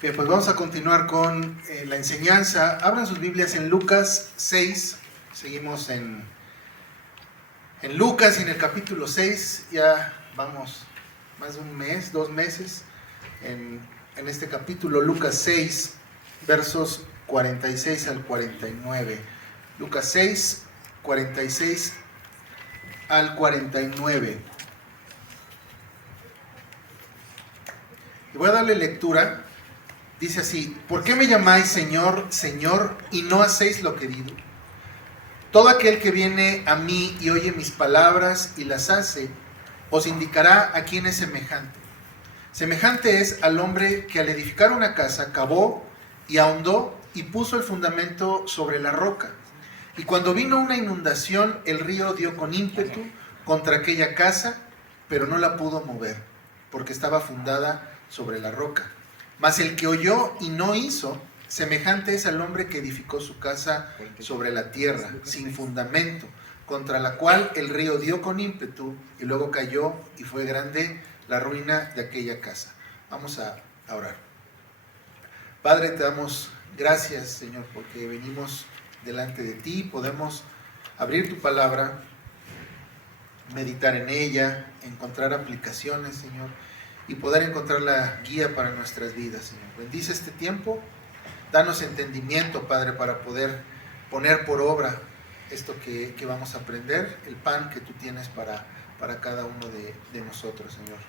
Bien, pues vamos a continuar con la enseñanza. Abran sus Biblias en Lucas 6. Seguimos en Lucas y en el capítulo 6. Ya vamos más de un mes, 2 meses en este capítulo. Lucas 6, versos 46 al 49. Lucas 6, 46 al 49. Y voy a darle lectura. Dice así: ¿por qué me llamáis Señor, Señor, y no hacéis lo que digo? Todo aquel que viene a mí y oye mis palabras y las hace, os indicará a quién es semejante. Semejante es al hombre que al edificar una casa cavó y ahondó y puso el fundamento sobre la roca. Y cuando vino una inundación, el río dio con ímpetu contra aquella casa, pero no la pudo mover, porque estaba fundada sobre la roca. Mas el que oyó y no hizo, semejante es al hombre que edificó su casa sobre la tierra, sin fundamento, contra la cual el río dio con ímpetu y luego cayó y fue grande la ruina de aquella casa. Vamos a orar. Padre, te damos gracias, Señor, porque venimos delante de ti, podemos abrir tu palabra, meditar en ella, encontrar aplicaciones, Señor, y poder encontrar la guía para nuestras vidas, Señor. Bendice este tiempo, danos entendimiento, Padre, para poder poner por obra esto que vamos a aprender, el pan que tú tienes para cada uno de nosotros, Señor.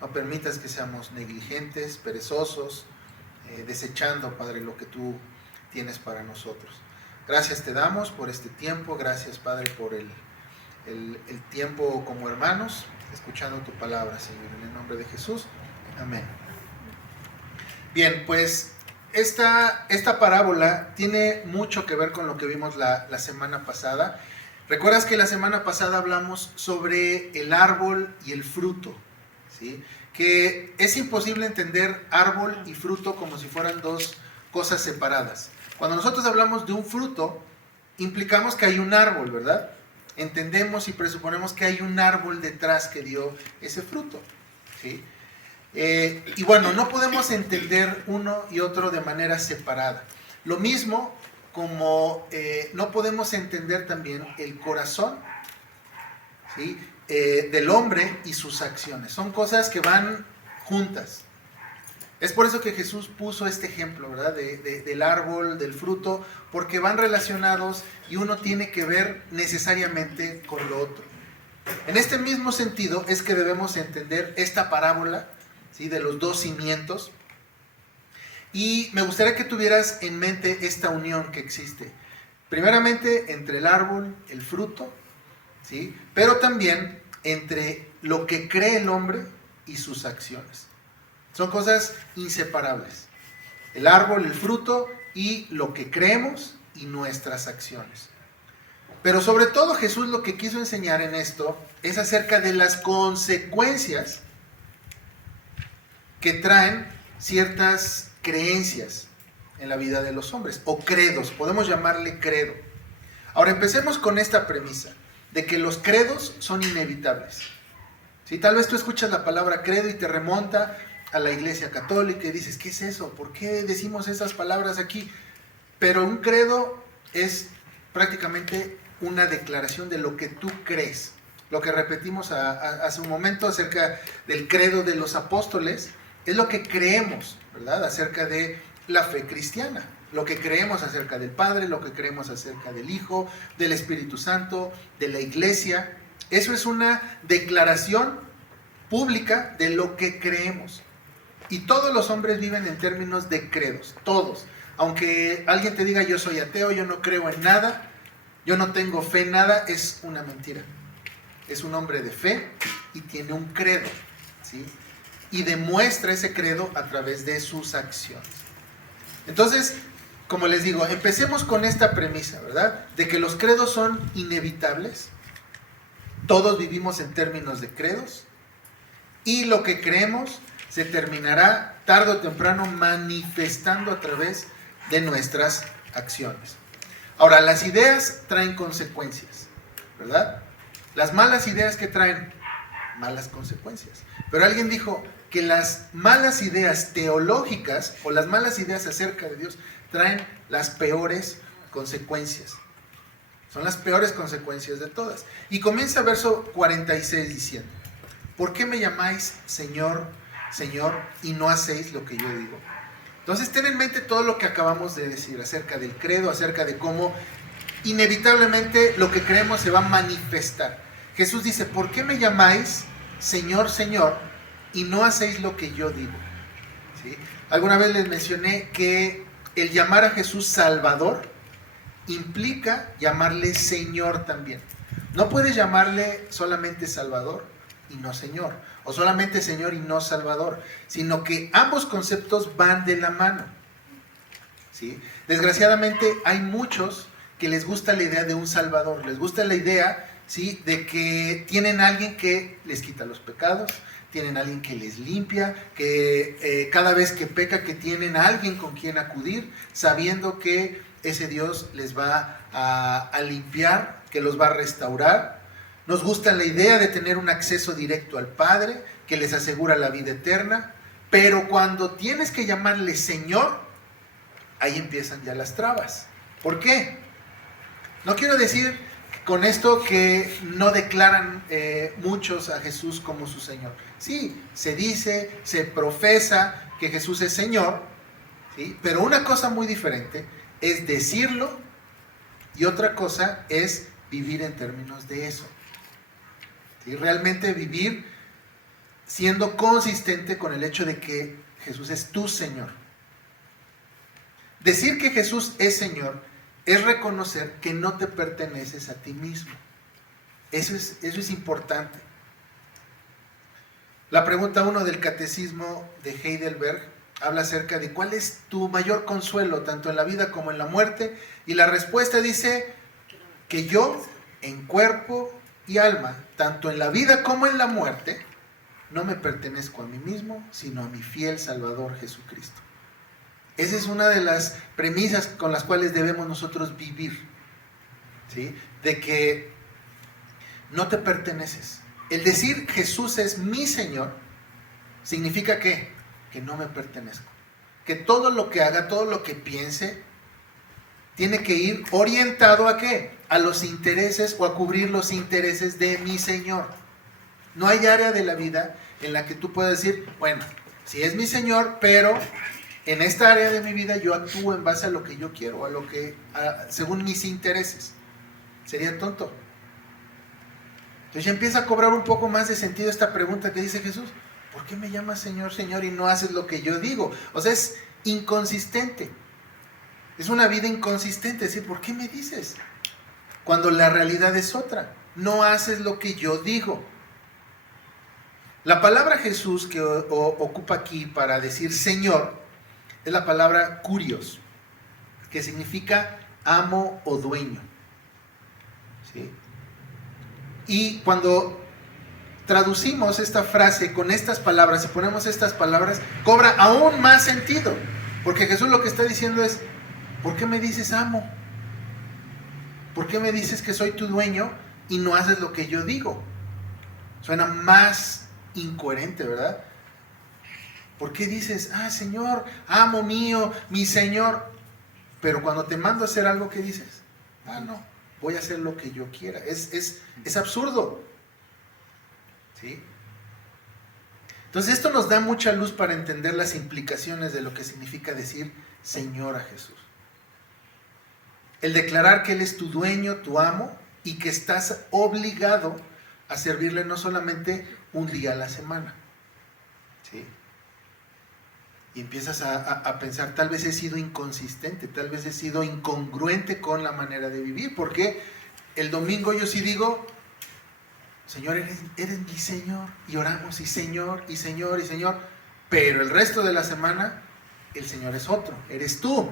No permitas que seamos negligentes, perezosos, desechando, Padre, lo que tú tienes para nosotros. Gracias te damos por este tiempo, gracias, Padre, por el tiempo como hermanos, escuchando tu palabra, Señor, en el nombre de Jesús, amén. Bien, pues esta parábola tiene mucho que ver con lo que vimos la semana pasada. ¿Recuerdas que la semana pasada hablamos sobre el árbol y el fruto? ¿Sí? Que es imposible entender árbol y fruto como si fueran dos cosas separadas. Cuando nosotros hablamos de un fruto, implicamos que hay un árbol, ¿verdad? Entendemos y presuponemos que hay un árbol detrás que dio ese fruto, ¿sí? Y bueno, no podemos entender uno y otro de manera separada. Lo mismo como no podemos entender también el corazón, ¿sí? Del hombre y sus acciones. Son cosas que van juntas. Es por eso que Jesús puso este ejemplo, ¿verdad? Del árbol, del fruto, porque van relacionados y uno tiene que ver necesariamente con lo otro. En este mismo sentido es que debemos entender esta parábola, ¿sí? De los dos cimientos. Y me gustaría que tuvieras en mente esta unión que existe. Primeramente entre el árbol, el fruto, ¿sí? Pero también entre lo que cree el hombre y sus acciones. Son cosas inseparables. El árbol, el fruto y lo que creemos y nuestras acciones. Pero sobre todo Jesús lo que quiso enseñar en esto es acerca de las consecuencias que traen ciertas creencias en la vida de los hombres, o credos, podemos llamarle credo. Ahora empecemos con esta premisa, de que los credos son inevitables. ¿Sí? Tal vez tú escuchas la palabra credo y te remonta a la Iglesia Católica y dices, ¿qué es eso? ¿Por qué decimos esas palabras aquí? Pero un credo es prácticamente una declaración de lo que tú crees. Lo que repetimos hace un momento acerca del credo de los apóstoles, es lo que creemos, ¿verdad? Acerca de la fe cristiana. Lo que creemos acerca del Padre, lo que creemos acerca del Hijo, del Espíritu Santo, de la Iglesia. Eso es una declaración pública de lo que creemos. Y todos los hombres viven en términos de credos, todos. Aunque alguien te diga yo soy ateo, yo no creo en nada, yo no tengo fe en nada, es una mentira. Es un hombre de fe y tiene un credo, ¿sí? Y demuestra ese credo a través de sus acciones. Entonces, como les digo, empecemos con esta premisa, ¿verdad? De que los credos son inevitables. Todos vivimos en términos de credos. Y lo que creemos se terminará tarde o temprano manifestando a través de nuestras acciones. Ahora, las ideas traen consecuencias, ¿verdad? Las malas ideas que traen malas consecuencias. Pero alguien dijo, que las malas ideas teológicas o las malas ideas acerca de Dios traen las peores consecuencias. Son las peores consecuencias de todas. Y comienza verso 46 diciendo: ¿por qué me llamáis Señor, Señor, y no hacéis lo que yo digo? Entonces ten en mente todo lo que acabamos de decir acerca del credo, acerca de cómo inevitablemente lo que creemos se va a manifestar. Jesús dice: ¿por qué me llamáis Señor, Señor, y no hacéis lo que yo digo? ¿Sí? Alguna vez les mencioné que el llamar a Jesús Salvador implica llamarle Señor también. No puedes llamarle solamente Salvador y no Señor, o solamente Señor y no Salvador, sino que ambos conceptos van de la mano. ¿Sí? Desgraciadamente hay muchos que les gusta la idea de un Salvador, les gusta la idea, ¿sí?, de que tienen a alguien que les quita los pecados, tienen a alguien que les limpia, que cada vez que peca, que tienen a alguien con quien acudir, sabiendo que ese Dios les va a limpiar, que los va a restaurar. Nos gusta la idea de tener un acceso directo al Padre, que les asegura la vida eterna, pero cuando tienes que llamarle Señor, ahí empiezan ya las trabas. ¿Por qué? No quiero decir con esto que no declaran muchos a Jesús como su Señor. Sí, se dice, se profesa que Jesús es Señor, ¿sí? Pero una cosa muy diferente es decirlo y otra cosa es vivir en términos de eso. ¿Sí? Realmente vivir siendo consistente con el hecho de que Jesús es tu Señor. Decir que Jesús es Señor es reconocer que no te perteneces a ti mismo. Eso es importante. La pregunta 1 del Catecismo de Heidelberg habla acerca de cuál es tu mayor consuelo, tanto en la vida como en la muerte, y la respuesta dice que yo, en cuerpo y alma, tanto en la vida como en la muerte, no me pertenezco a mí mismo, sino a mi fiel Salvador Jesucristo. Esa es una de las premisas con las cuales debemos nosotros vivir, ¿sí? De que no te perteneces. El decir Jesús es mi Señor significa que no me pertenezco. Que todo lo que haga, todo lo que piense, tiene que ir orientado ¿a qué? A los intereses o a cubrir los intereses de mi Señor. No hay área de la vida en la que tú puedas decir, bueno, sí es mi Señor, pero en esta área de mi vida yo actúo en base a lo que yo quiero, según mis intereses. Sería tonto. Entonces ya empieza a cobrar un poco más de sentido esta pregunta que dice Jesús: ¿por qué me llamas Señor, Señor y no haces lo que yo digo? O sea, es inconsistente. Es una vida inconsistente. Es decir, ¿por qué me dices? Cuando la realidad es otra. No haces lo que yo digo. La palabra Jesús que ocupa aquí para decir Señor es la palabra kurios, que significa amo o dueño. ¿Sí? Y cuando traducimos esta frase con estas palabras y ponemos estas palabras, cobra aún más sentido. Porque Jesús lo que está diciendo es: ¿por qué me dices amo? ¿Por qué me dices que soy tu dueño y no haces lo que yo digo? Suena más incoherente, ¿verdad? ¿Por qué dices, Señor, amo mío, mi Señor? Pero cuando te mando a hacer algo, ¿qué dices? No, voy a hacer lo que yo quiera. Es absurdo. ¿Sí? Entonces esto nos da mucha luz para entender las implicaciones de lo que significa decir Señor a Jesús. El declarar que Él es tu dueño, tu amo, y que estás obligado a servirle no solamente un día a la semana. ¿Sí? Y empiezas a pensar, tal vez he sido inconsistente, tal vez he sido incongruente con la manera de vivir, porque el domingo yo sí digo, Señor, eres mi Señor, y oramos, y Señor, y Señor, y Señor, pero el resto de la semana, el Señor es otro, eres tú.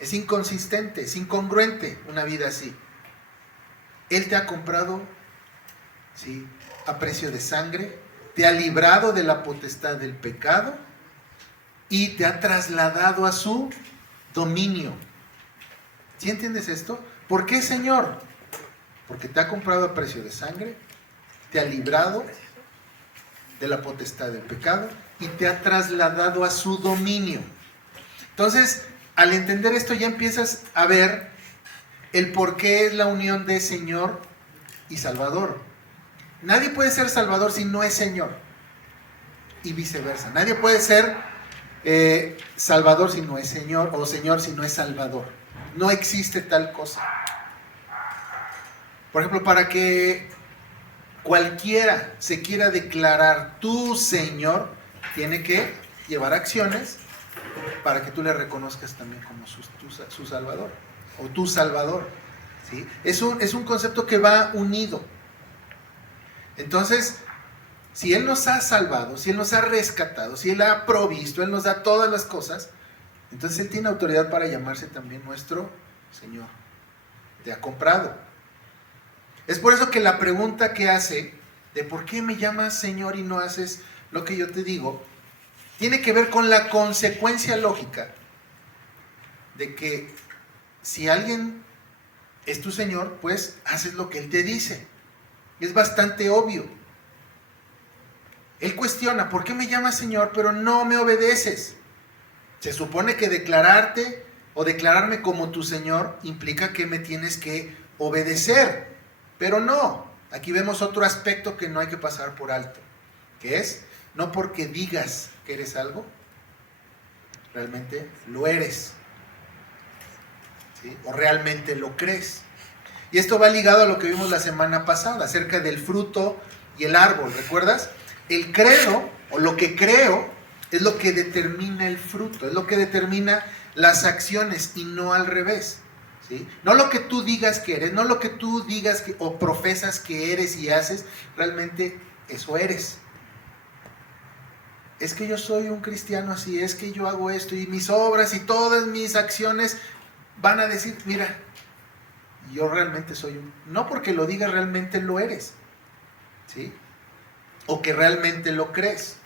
Es inconsistente, es incongruente una vida así. Él te ha comprado, ¿sí?, a precio de sangre, te ha librado de la potestad del pecado y te ha trasladado a su dominio. ¿Sí entiendes esto? ¿Por qué, Señor? Porque te ha comprado a precio de sangre, te ha librado de la potestad del pecado y te ha trasladado a su dominio. Entonces, al entender esto ya empiezas a ver el por qué es la unión de Señor y Salvador. Nadie puede ser Salvador si no es Señor, y viceversa. Nadie puede ser Salvador si no es Señor, o Señor si no es Salvador. No existe tal cosa. Por ejemplo, para que cualquiera se quiera declarar tu Señor, tiene que llevar acciones para que tú le reconozcas también como su Salvador, o tu Salvador, ¿sí? Es un concepto que va unido. Entonces, si Él nos ha salvado, si Él nos ha rescatado, si Él ha provisto, Él nos da todas las cosas, entonces Él tiene autoridad para llamarse también nuestro Señor. Te ha comprado. Es por eso que la pregunta que hace de por qué me llamas Señor y no haces lo que yo te digo, tiene que ver con la consecuencia lógica de que si alguien es tu Señor, pues haces lo que Él te dice. Es bastante obvio. Él cuestiona, ¿por qué me llamas Señor pero no me obedeces? Se supone que declararte o declararme como tu Señor implica que me tienes que obedecer, pero no. Aquí vemos otro aspecto que no hay que pasar por alto, que es, no porque digas que eres algo, realmente lo eres, ¿sí? O realmente lo crees. Y esto va ligado a lo que vimos la semana pasada, acerca del fruto y el árbol, ¿recuerdas? El credo, o lo que creo, es lo que determina el fruto, es lo que determina las acciones y no al revés, ¿sí? No lo que tú digas que eres, no lo que tú digas o profesas que eres y haces, realmente eso eres. Es que yo soy un cristiano así, es que yo hago esto y mis obras y todas mis acciones van a decir, mira, yo realmente soy un... No porque lo digas, realmente lo eres, ¿sí? O que realmente lo crees.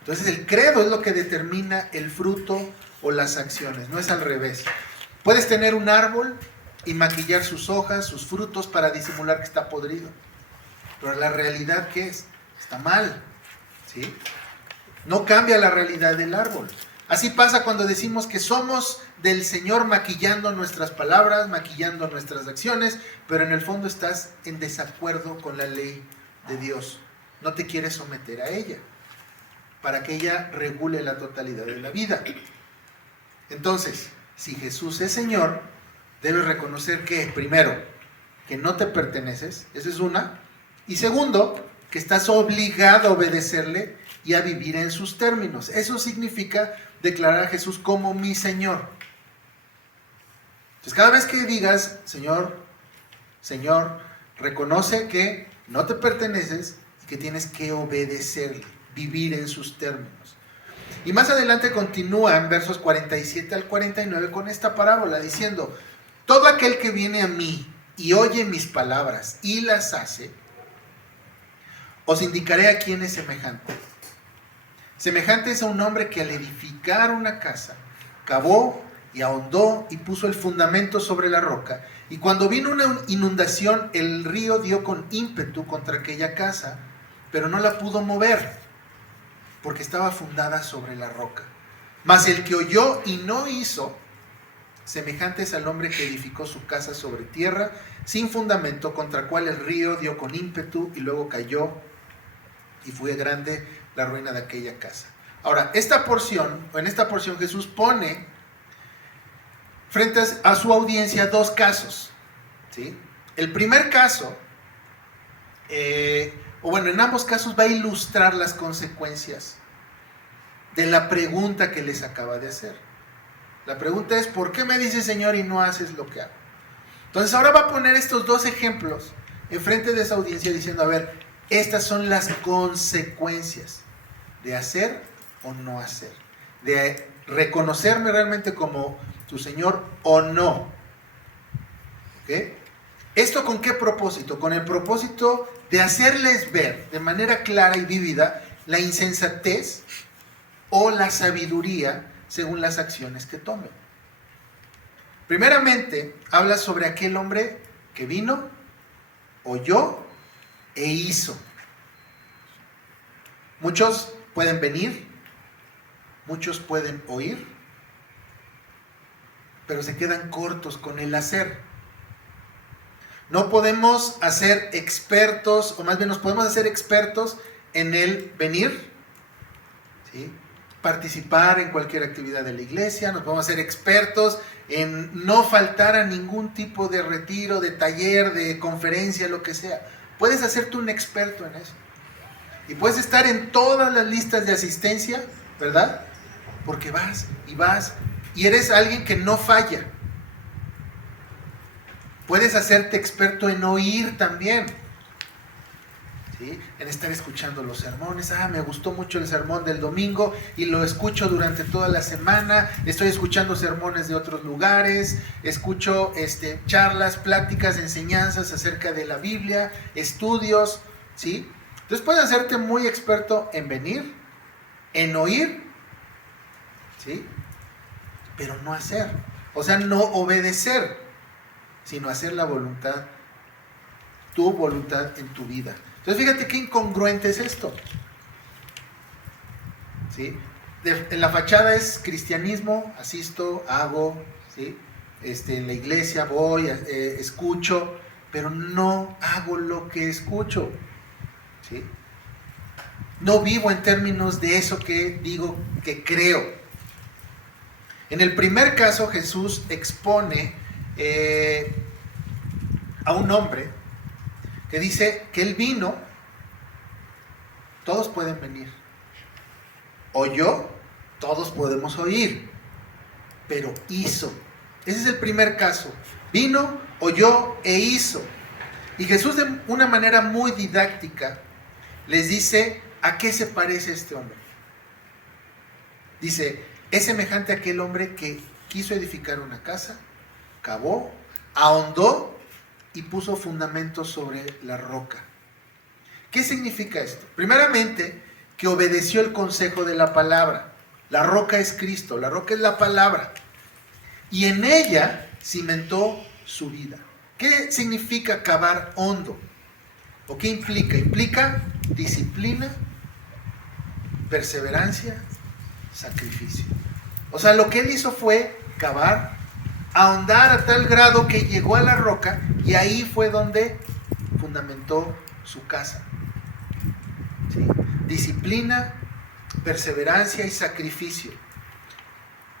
Entonces el credo es lo que determina el fruto o las acciones, no es al revés. Puedes tener un árbol y maquillar sus hojas, sus frutos para disimular que está podrido, pero la realidad, ¿qué es? Está mal, ¿sí? No cambia la realidad del árbol. Así pasa cuando decimos que somos del Señor maquillando nuestras palabras, maquillando nuestras acciones, pero en el fondo estás en desacuerdo con la ley de Dios. No te quieres someter a ella, para que ella regule la totalidad de la vida. Entonces, si Jesús es Señor, debes reconocer que, primero, que no te perteneces, esa es una, y segundo, que estás obligado a obedecerle y a vivir en sus términos. Eso significa declarar a Jesús como mi Señor. Entonces, cada vez que digas, Señor, Señor, reconoce que no te perteneces y que tienes que obedecerle, vivir en sus términos. Y más adelante continúa en versos 47 al 49 con esta parábola diciendo, todo aquel que viene a mí y oye mis palabras y las hace, os indicaré a quién es semejante. Semejante es a un hombre que al edificar una casa, cavó y ahondó y puso el fundamento sobre la roca. Y cuando vino una inundación, el río dio con ímpetu contra aquella casa, pero no la pudo mover, porque estaba fundada sobre la roca. Mas el que oyó y no hizo, semejante es al hombre que edificó su casa sobre tierra, sin fundamento, contra cual el río dio con ímpetu y luego cayó, y fue grande la ruina de aquella casa. Ahora, en esta porción Jesús pone frente a su audiencia dos casos, ¿sí? El primer caso, en ambos casos va a ilustrar las consecuencias de la pregunta que les acaba de hacer. La pregunta es, ¿por qué me dices Señor y no haces lo que hago? Entonces ahora va a poner estos dos ejemplos enfrente de esa audiencia diciendo, a ver, estas son las consecuencias de hacer o no hacer, de reconocerme realmente como tu Señor o no. ¿Ok? ¿Esto con qué propósito? Con el propósito de hacerles ver de manera clara y vívida la insensatez o la sabiduría según las acciones que tomen. Primeramente, habla sobre aquel hombre que vino, oyó e hizo. Muchos pueden venir, muchos pueden oír, pero se quedan cortos con el hacer. No podemos hacer expertos, o más bien nos podemos hacer expertos en el venir, ¿sí? Participar en cualquier actividad de la iglesia, nos podemos hacer expertos en no faltar a ningún tipo de retiro, de taller, de conferencia, lo que sea. Puedes hacerte un experto en eso. Y puedes estar en todas las listas de asistencia, ¿verdad? Porque vas y eres alguien que no falla. Puedes hacerte experto en oír también, ¿sí? En estar escuchando los sermones. Me gustó mucho el sermón del domingo y lo escucho durante toda la semana. Estoy escuchando sermones de otros lugares, escucho charlas, pláticas, enseñanzas acerca de la Biblia, estudios, ¿sí? Entonces puedes hacerte muy experto en venir, en oír, ¿sí? Pero no hacer. O sea, no obedecer, sino hacer la voluntad, tu voluntad en tu vida. Entonces fíjate qué incongruente es esto, ¿sí? En la fachada es cristianismo, asisto, hago, ¿sí? En la iglesia voy, escucho, pero no hago lo que escucho, ¿sí? No vivo en términos de eso que digo que creo. En el primer caso, Jesús expone a un hombre que dice que él vino, todos pueden venir, oyó, todos podemos oír, pero hizo. Ese es el primer caso. Vino, oyó e hizo. Y Jesús, de una manera muy didáctica, les dice a qué se parece este hombre. Dice, es semejante a aquel hombre que quiso edificar una casa, cavó, ahondó y puso fundamentos sobre la roca. ¿Qué significa esto? Primeramente, que obedeció el consejo de la palabra. La roca es Cristo, la roca es la palabra. Y en ella cimentó su vida. ¿Qué significa cavar hondo? ¿O qué implica? Implica disciplina, perseverancia, sacrificio. O sea, lo que él hizo fue cavar, ahondar a tal grado que llegó a la roca y ahí fue donde fundamentó su casa. ¿Sí? Disciplina, perseverancia y sacrificio.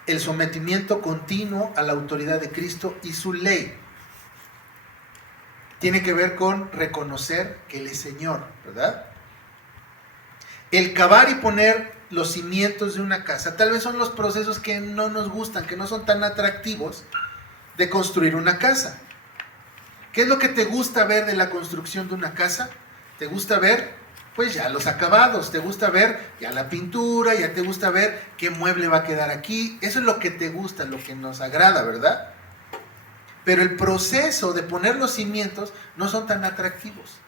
El sometimiento continuo a la autoridad de Cristo y su ley. Tiene que ver con reconocer que Él es Señor, ¿verdad? El cavar y poner los cimientos de una casa, tal vez son los procesos que no nos gustan, que no son tan atractivos de construir una casa. ¿Qué es lo que te gusta ver de la construcción de una casa? ¿Te gusta ver, pues ya los acabados? ¿Te gusta ver ya la pintura? ¿Ya te gusta ver qué mueble va a quedar aquí? Eso es lo que te gusta, lo que nos agrada, ¿verdad? Pero el proceso de poner los cimientos no son tan atractivos.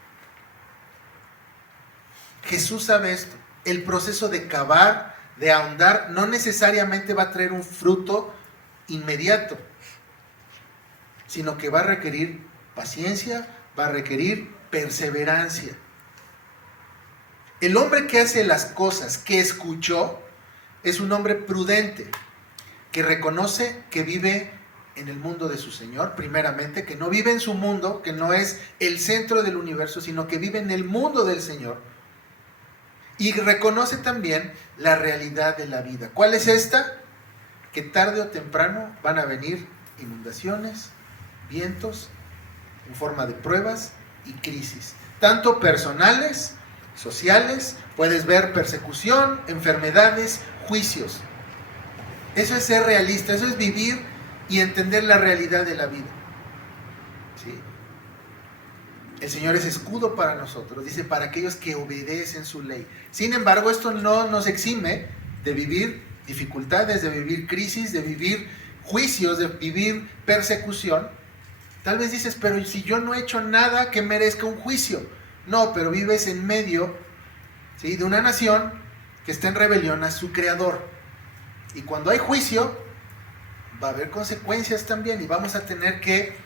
Jesús sabe esto. El proceso de cavar, de ahondar, no necesariamente va a traer un fruto inmediato, sino que va a requerir paciencia, va a requerir perseverancia. El hombre que hace las cosas que escuchó es un hombre prudente, que reconoce que vive en el mundo de su Señor, primeramente, que no vive en su mundo, que no es el centro del universo, sino que vive en el mundo del Señor. Y reconoce también la realidad de la vida. ¿Cuál es esta? Que tarde o temprano van a venir inundaciones, vientos, en forma de pruebas y crisis, tanto personales, sociales, puedes ver persecución, enfermedades, juicios. Eso es ser realista, eso es vivir y entender la realidad de la vida. ¿Sí? El Señor es escudo para nosotros, dice, para aquellos que obedecen su ley. Sin embargo, esto no nos exime de vivir dificultades, de vivir crisis, de vivir juicios, de vivir persecución. Tal vez dices, pero si yo no he hecho nada que merezca un juicio. No, pero vives en medio, ¿sí?, de una nación que está en rebelión a su creador. Y cuando hay juicio, va a haber consecuencias también y vamos a tener que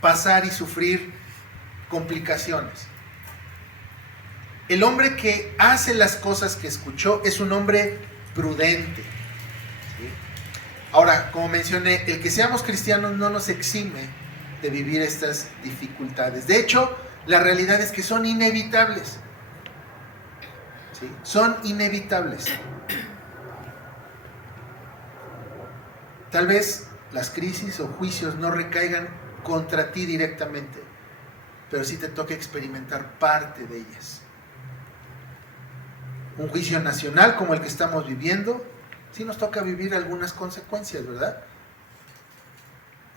pasar y sufrir complicaciones. El hombre que hace las cosas que escuchó es un hombre prudente. ¿Sí? Ahora, como mencioné, el que seamos cristianos no nos exime de vivir estas dificultades. De hecho, la realidad es que son inevitables. ¿Sí? Son inevitables. Tal vez las crisis o juicios no recaigan contra ti directamente, pero sí te toca experimentar parte de ellas. Un juicio nacional como el que estamos viviendo, sí nos toca vivir algunas consecuencias, ¿verdad?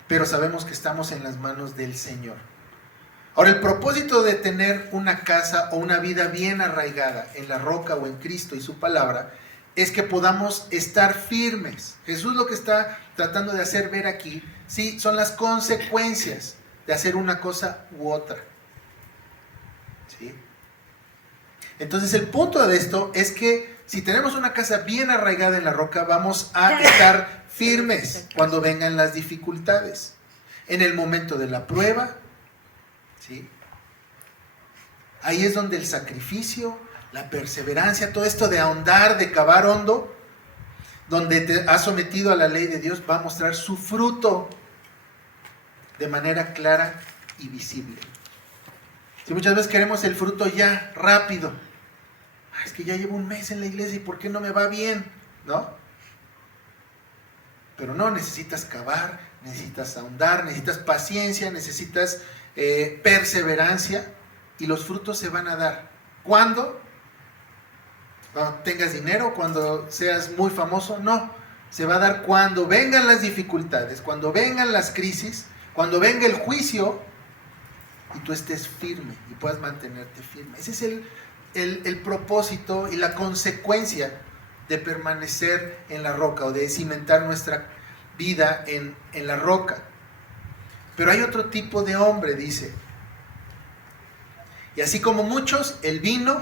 Pero sabemos que estamos en las manos del Señor. Ahora, el propósito de tener una casa o una vida bien arraigada en la roca o en Cristo y su palabra es que podamos estar firmes. Jesús lo que está tratando de hacer ver aquí, sí, son las consecuencias de hacer una cosa u otra. ¿Sí? Entonces el punto de esto es que si tenemos una casa bien arraigada en la roca, vamos a estar firmes cuando vengan las dificultades. En el momento de la prueba, ¿sí? Ahí es donde el sacrificio, la perseverancia, todo esto de ahondar, de cavar hondo, donde te has sometido a la ley de Dios, va a mostrar su fruto de manera clara y visible. Si muchas veces queremos el fruto ya, rápido. Es que ya llevo un mes en la iglesia y ¿por qué no me va bien? ¿No? Pero no, necesitas cavar, necesitas ahondar, necesitas paciencia, necesitas perseverancia y los frutos se van a dar. ¿Cuándo? Cuando tengas dinero, cuando seas muy famoso, no. Se va a dar cuando vengan las dificultades, cuando vengan las crisis, cuando venga el juicio y tú estés firme y puedas mantenerte firme. Ese es el propósito y la consecuencia de permanecer en la roca o de cimentar nuestra vida en la roca. Pero hay otro tipo de hombre, dice. Y así como muchos, él vino,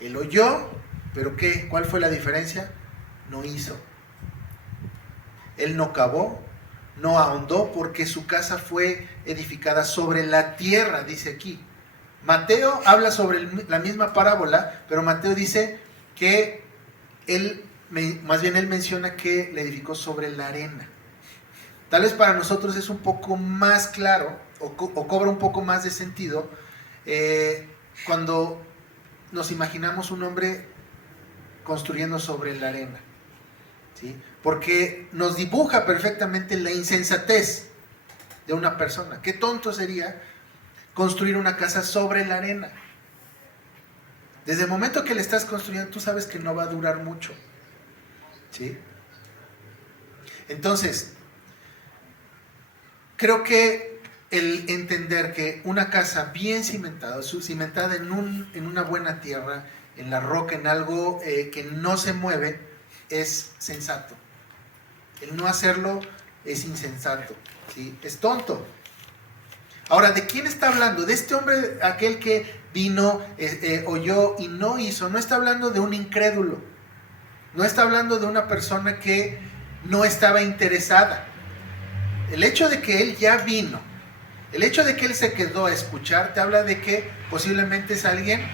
él oyó, pero ¿qué? ¿Cuál fue la diferencia? No hizo. Él no cavó, no ahondó, porque su casa fue edificada sobre la tierra, dice aquí. Mateo habla sobre la misma parábola, pero Mateo dice que él menciona que le edificó sobre la arena. Tal vez para nosotros es un poco más claro, o cobra un poco más de sentido, cuando nos imaginamos un hombre construyendo sobre la arena, ¿sí? Porque nos dibuja perfectamente la insensatez de una persona. Qué tonto sería construir una casa sobre la arena. Desde el momento que le estás construyendo, tú sabes que no va a durar mucho, ¿sí? Entonces, creo que el entender que una casa bien cimentada, cimentada en una buena tierra, en la roca, en algo que no se mueve, es sensato. El no hacerlo es insensato, ¿sí? Es tonto. Ahora, ¿de quién está hablando? De este hombre, aquel que vino, oyó y no hizo. No está hablando de un incrédulo. No está hablando de una persona que no estaba interesada. El hecho de que él ya vino, el hecho de que él se quedó a escuchar, te habla de que posiblemente es alguien,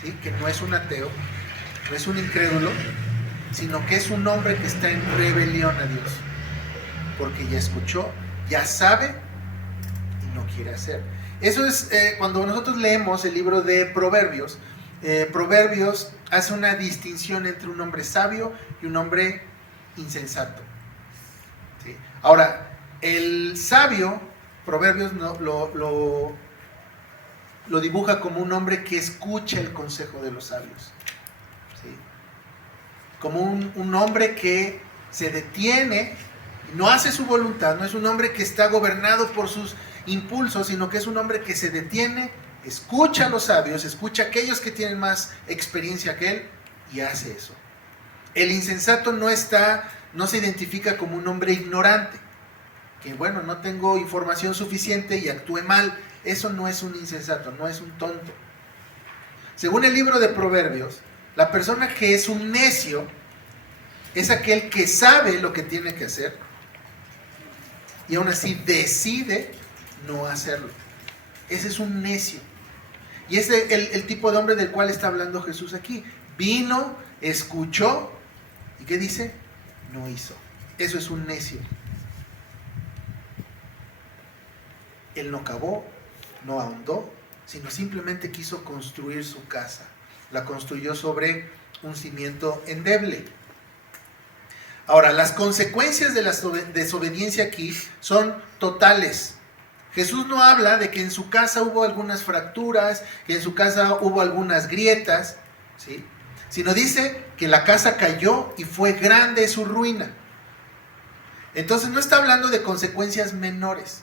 ¿sí?, que no es un ateo, no es un incrédulo, sino que es un hombre que está en rebelión a Dios. Porque ya escuchó, ya sabe y no quiere hacer. Eso es cuando nosotros leemos el libro de Proverbios. Proverbios hace una distinción entre un hombre sabio y un hombre insensato, ¿sí? Ahora, el sabio, Proverbios lo dibuja como un hombre que escucha el consejo de los sabios, ¿sí? Como un hombre que se detiene, no hace su voluntad, no es un hombre que está gobernado por sus impulsos, sino que es un hombre que se detiene, escucha a los sabios, escucha a aquellos que tienen más experiencia que él y hace eso. El insensato no se identifica como un hombre ignorante, que bueno, no tengo información suficiente y actúe mal. Eso no es un insensato, no es un tonto. Según el libro de Proverbios, la persona que es un necio es aquel que sabe lo que tiene que hacer y aún así decide no hacerlo. Ese es un necio. Y ese es el tipo de hombre del cual está hablando Jesús aquí. Vino, escuchó qué dice? No hizo. Eso es un necio. Él no cavó, no ahondó, sino simplemente quiso construir su casa. La construyó sobre un cimiento endeble. Ahora, las consecuencias de la desobediencia aquí son totales. Jesús no habla de que en su casa hubo algunas fracturas, que en su casa hubo algunas grietas, ¿sí? Sino dice que la casa cayó y fue grande su ruina. Entonces no está hablando de consecuencias menores,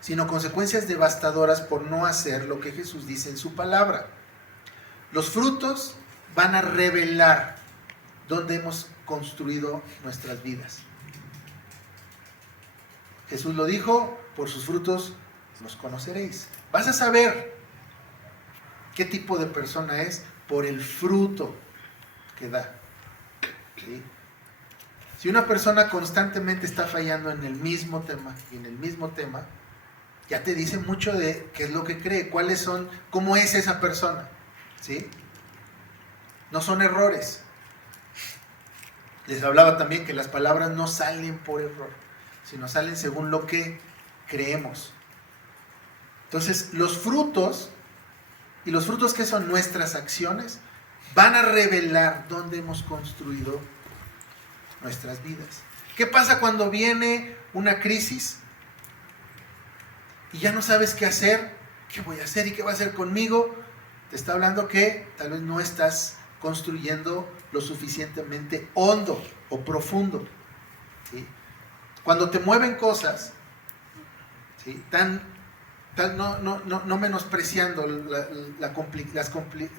sino consecuencias devastadoras por no hacer lo que Jesús dice en su palabra. Los frutos van a revelar dónde hemos construido nuestras vidas. Jesús lo dijo, por sus frutos los conoceréis. Vas a saber qué tipo de persona es por el fruto que da. ¿Sí? Si una persona constantemente está fallando en el mismo tema y en el mismo tema, ya te dice mucho de qué es lo que cree, cuáles son, cómo es esa persona. ¿Sí? No son errores. Les hablaba también que las palabras no salen por error, sino salen según lo que creemos. Entonces, los frutos, y los frutos que son nuestras acciones, van a revelar dónde hemos construido nuestras vidas. ¿Qué pasa cuando viene una crisis y ya no sabes qué hacer? ¿Qué voy a hacer y qué va a hacer conmigo? Te está hablando que tal vez no estás construyendo lo suficientemente hondo o profundo. ¿Sí? Cuando te mueven cosas, ¿sí? No menospreciando las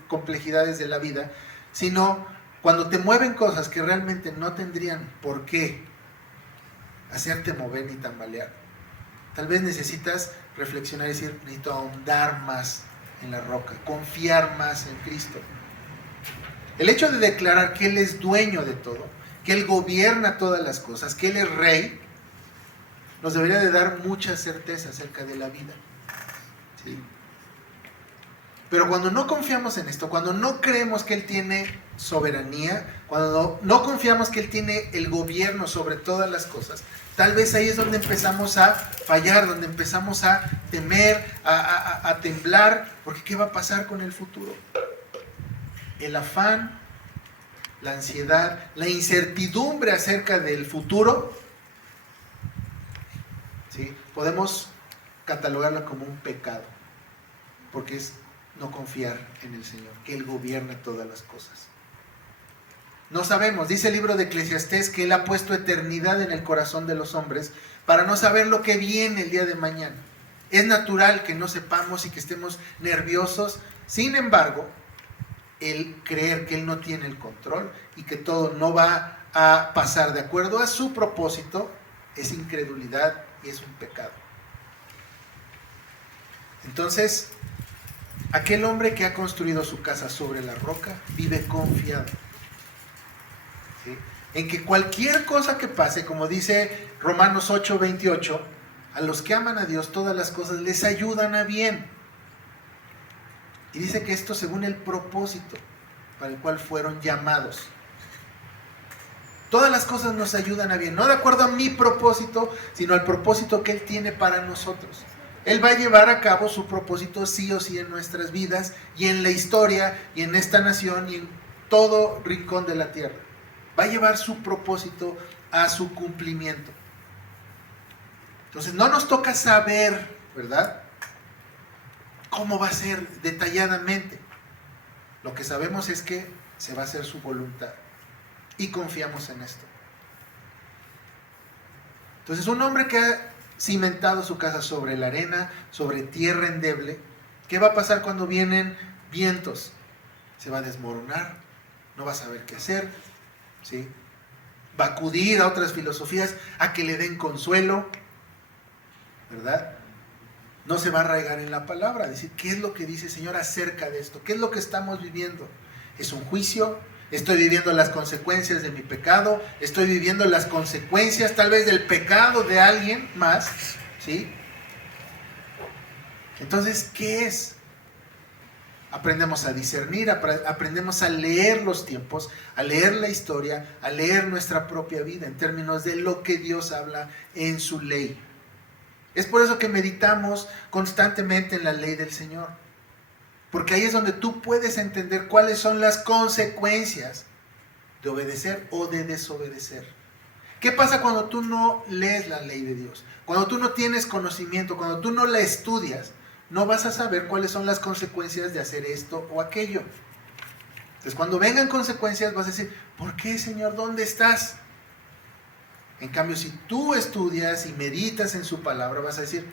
complejidades de la vida, sino cuando te mueven cosas que realmente no tendrían por qué hacerte mover ni tambalear, tal vez necesitas reflexionar y decir, necesito ahondar más en la roca, confiar más en Cristo. El hecho de declarar que Él es dueño de todo, que Él gobierna todas las cosas, que Él es rey, nos debería de dar mucha certeza acerca de la vida. ¿Sí? Pero cuando no confiamos en esto, cuando no creemos que Él tiene soberanía, cuando no confiamos que Él tiene el gobierno sobre todas las cosas, tal vez ahí es donde empezamos a fallar, donde empezamos a temer, a temblar, porque ¿qué va a pasar con el futuro? El afán, la ansiedad, la incertidumbre acerca del futuro, ¿sí? Podemos catalogarla como un pecado, porque es no confiar en el Señor, que Él gobierna todas las cosas. No sabemos, dice el libro de Eclesiastés que Él ha puesto eternidad en el corazón de los hombres para no saber lo que viene el día de mañana. Es natural que no sepamos y que estemos nerviosos, sin embargo, el creer que Él no tiene el control y que todo no va a pasar de acuerdo a su propósito es incredulidad y es un pecado. Entonces, aquel hombre que ha construido su casa sobre la roca vive confiado, ¿sí? En que cualquier cosa que pase, como dice Romanos 8:28, a los que aman a Dios todas las cosas les ayudan a bien. Y dice que esto según el propósito para el cual fueron llamados. Todas las cosas nos ayudan a bien, no de acuerdo a mi propósito, sino al propósito que Él tiene para nosotros. Él va a llevar a cabo su propósito sí o sí en nuestras vidas y en la historia y en esta nación y en todo rincón de la tierra. Va a llevar su propósito a su cumplimiento. Entonces no nos toca saber, ¿verdad?, cómo va a ser detalladamente. Lo que sabemos es que se va a hacer su voluntad y confiamos en esto. Entonces un hombre que ha cimentado su casa sobre la arena, sobre tierra endeble, ¿qué va a pasar cuando vienen vientos? Se va a desmoronar, no va a saber qué hacer, ¿sí? Va a acudir a otras filosofías a que le den consuelo, ¿verdad? No se va a arraigar en la palabra, decir, ¿qué es lo que dice el Señor acerca de esto? ¿Qué es lo que estamos viviendo? ¿Es un juicio? ¿Estoy viviendo las consecuencias de mi pecado? ¿Estoy viviendo las consecuencias tal vez del pecado de alguien más? ¿Sí? Entonces, ¿qué es? Aprendemos a discernir, aprendemos a leer los tiempos, a leer la historia, a leer nuestra propia vida en términos de lo que Dios habla en su ley. Es por eso que meditamos constantemente en la ley del Señor. Porque ahí es donde tú puedes entender cuáles son las consecuencias de obedecer o de desobedecer. ¿Qué pasa cuando tú no lees la ley de Dios? Cuando tú no tienes conocimiento, cuando tú no la estudias, no vas a saber cuáles son las consecuencias de hacer esto o aquello. Entonces, cuando vengan consecuencias, vas a decir, ¿por qué, Señor? ¿Dónde estás? En cambio, si tú estudias y meditas en su palabra, vas a decir,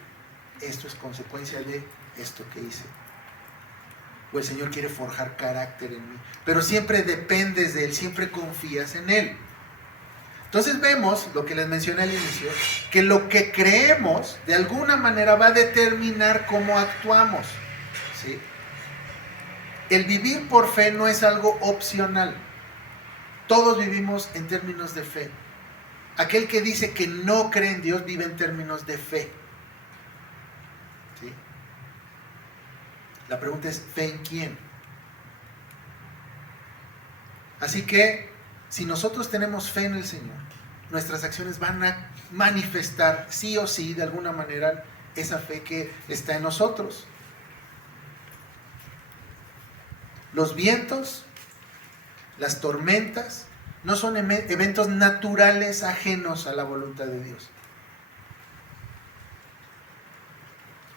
esto es consecuencia de esto que hice. O el Señor quiere forjar carácter en mí. Pero siempre dependes de Él, siempre confías en Él. Entonces vemos, lo que les mencioné al inicio, que lo que creemos de alguna manera va a determinar cómo actuamos. ¿Sí? El vivir por fe no es algo opcional. Todos vivimos en términos de fe. Aquel que dice que no cree en Dios vive en términos de fe. ¿Sí? La pregunta es, ¿fe en quién? Así que, si nosotros tenemos fe en el Señor, nuestras acciones van a manifestar sí o sí, de alguna manera, esa fe que está en nosotros. Los vientos, las tormentas, no son eventos naturales ajenos a la voluntad de Dios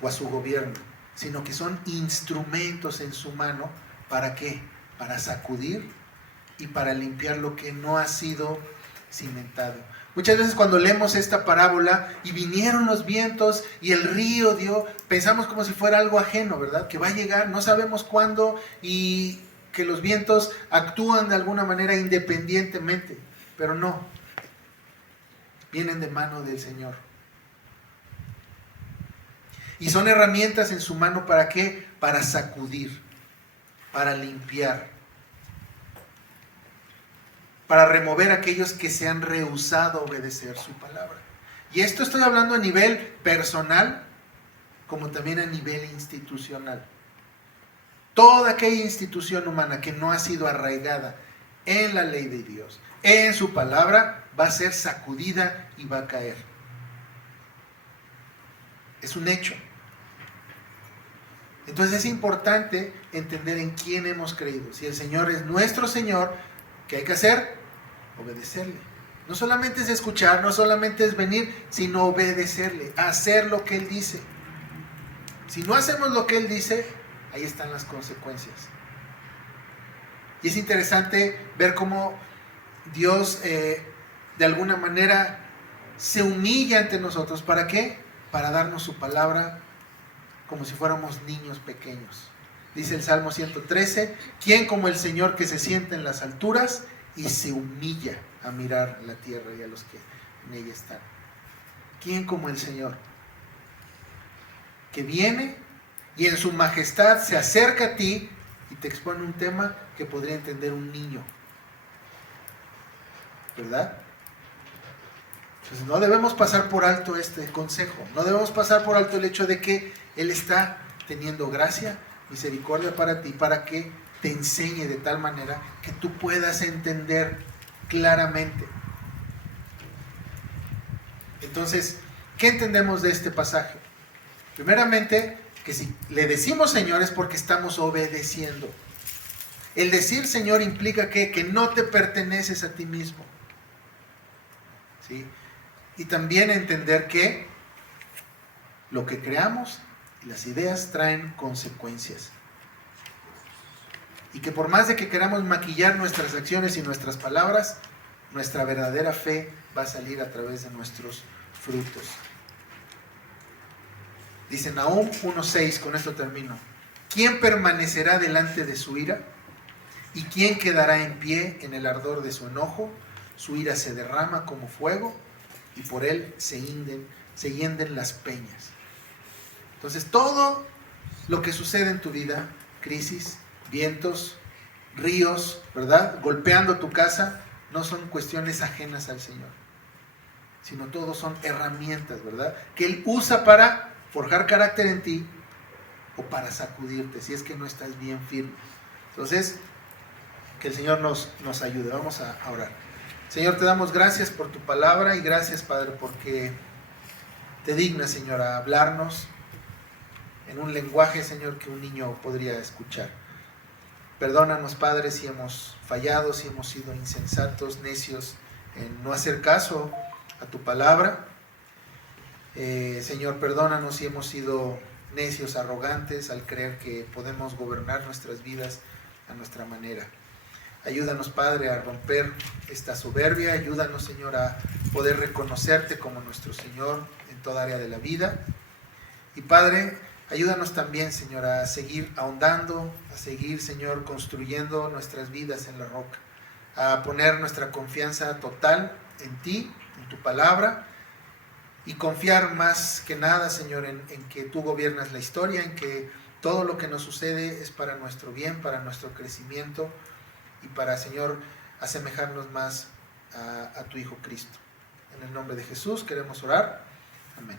o a su gobierno, sino que son instrumentos en su mano. ¿Para qué? Para sacudir y para limpiar lo que no ha sido cimentado. Muchas veces cuando leemos esta parábola y vinieron los vientos y el río dio, pensamos como si fuera algo ajeno, ¿verdad? Que va a llegar, no sabemos cuándo, y que los vientos actúan de alguna manera independientemente, pero no, vienen de mano del Señor. Y son herramientas en su mano, ¿para qué? Para sacudir, para limpiar, para remover a aquellos que se han rehusado a obedecer su palabra. Y esto estoy hablando a nivel personal, como también a nivel institucional. Toda aquella institución humana que no ha sido arraigada en la ley de Dios, en su palabra, va a ser sacudida y va a caer. Es un hecho. Entonces es importante entender en quién hemos creído. Si el Señor es nuestro Señor, ¿qué hay que hacer? Obedecerle. No solamente es escuchar, no solamente es venir, sino obedecerle, hacer lo que Él dice. Si no hacemos lo que Él dice, ahí están las consecuencias. Y es interesante ver cómo Dios de alguna manera se humilla ante nosotros. ¿Para qué? Para darnos su palabra como si fuéramos niños pequeños. Dice el Salmo 113, ¿quién como el Señor que se sienta en las alturas y se humilla a mirar la tierra y a los que en ella están? ¿Quién como el Señor? Que viene y en su majestad se acerca a ti y te expone un tema que podría entender un niño. ¿Verdad? Entonces no debemos pasar por alto este consejo. No debemos pasar por alto el hecho de que Él está teniendo gracia, misericordia para ti, para que te enseñe de tal manera que tú puedas entender claramente. Entonces, ¿qué entendemos de este pasaje? Primeramente, que si le decimos Señor es porque estamos obedeciendo. El decir Señor implica que no te perteneces a ti mismo. ¿Sí? Y también entender que lo que creamos y las ideas traen consecuencias. Y que por más de que queramos maquillar nuestras acciones y nuestras palabras, nuestra verdadera fe va a salir a través de nuestros frutos. Dice Nahum 1:6, con esto termino. ¿Quién permanecerá delante de su ira? ¿Y quién quedará en pie en el ardor de su enojo? Su ira se derrama como fuego y por él se hienden las peñas. Entonces todo lo que sucede en tu vida, crisis, vientos, ríos, ¿verdad? Golpeando tu casa, no son cuestiones ajenas al Señor, sino todos son herramientas, ¿verdad? Que Él usa para forjar carácter en ti o para sacudirte, si es que no estás bien firme. Entonces, que el Señor nos ayude. Vamos a orar. Señor, te damos gracias por tu palabra y gracias, Padre, porque te dignas, Señor, a hablarnos en un lenguaje, Señor, que un niño podría escuchar. Perdónanos, Padre, si hemos fallado, si hemos sido insensatos, necios en no hacer caso a tu palabra. Señor, perdónanos si hemos sido necios, arrogantes al creer que podemos gobernar nuestras vidas a nuestra manera. Ayúdanos, Padre, a romper esta soberbia. Ayúdanos, Señor, a poder reconocerte como nuestro Señor en toda área de la vida. Y, Padre, ayúdanos también, Señor, a seguir ahondando, a seguir, Señor, construyendo nuestras vidas en la roca, a poner nuestra confianza total en ti, en tu palabra, y confiar más que nada, Señor, en que tú gobiernas la historia, en que todo lo que nos sucede es para nuestro bien, para nuestro crecimiento y para, Señor, asemejarnos más a tu Hijo Cristo. En el nombre de Jesús queremos orar. Amén.